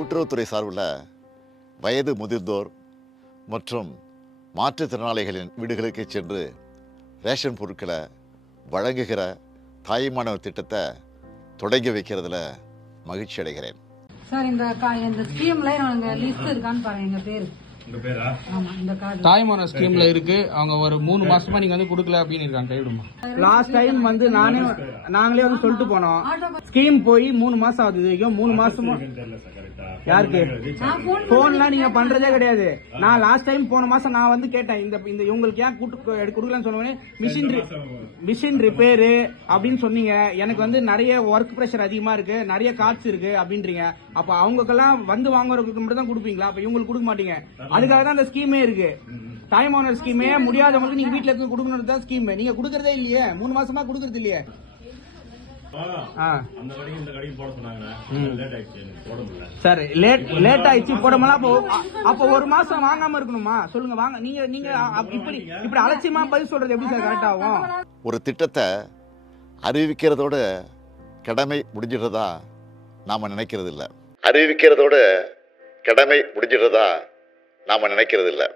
கூட்டுறவுத்துறை சார்பில் வயது முதிர்ந்தோர் மற்றும் மாற்றுத்திறனாளிகளின் வீடுகளுக்கு சென்று ரேஷன் பொருட்களை வழங்குகிற தாய்மானவர் திட்டத்தை தொடங்கி வைக்கிறதுல மகிழ்ச்சி அடைகிறேன். சார், இந்த ஸ்கீம்ல லிஸ்ட் இருக்கான்னு பாருங்க. எங்க பேரு தாய்மான ஸ்கீம்ல இருக்கு. அவங்க ஒரு 3 மாசமா நீங்க கொடுக்கல அப்படின்னு இருக்காங்க. கைவிடுமா? லாஸ்ட் டைம் நாங்களே சொல்லிட்டு போனோம். ஸ்கீம் போய் 3 மாசம் ஆகுது. 3 மாசமா யாருக்கு போன்லாம் நீங்க பண்றதே கிடையாது. நான் லாஸ்ட் டைம் போன மாசம் நான் கேட்டேன், இந்த இவங்களுக்கு ஏன் கொடுக்கலன்னு சொன்னோன்னே மிஷின் ரிப்பேரு அப்படின்னு சொன்னீங்க. எனக்கு நிறைய ஒர்க் பிரஷர் அதிகமா இருக்கு, நிறைய காட்ஸ் இருக்கு அப்படின்றீங்க. அப்ப அவங்களுக்கெல்லாம் வாங்குறதுக்கு மட்டும் தான் கொடுப்பீங்களா? அப்ப இவங்களுக்கு கொடுக்க மாட்டீங்க. அதுக்காக தான் அந்த ஸ்கீமே இருக்கு. தாய்மானவர் ஸ்கீமே முடியாதவங்களுக்கு நீங்க வீட்டுல இருந்து கொடுக்கணும் தான் ஸ்கீம். நீங்க கொடுக்கறதே இல்லையே, 3 மாசமா கொடுக்கறது இல்லையே. சார் லேட் ஆயிடுச்சு போடலாம். அப்ப 1 மாசம் வாங்காம இருக்கணுமா? சொல்லுங்க. வாங்க. நீங்க இப்படி அலட்சியமா பதில் சொல்றது எப்படி சார் கரெக்ட் ஆகும்? ஒரு திட்டத்தை அறிவிக்கிறதோட கடமை முடிஞ்சிடுறதா நாம நினைக்கிறது இல்லை. அறிவிக்கிறதோட கடமை முடிஞ்சிடுறதா நாம நினைக்கிறது இல்லை.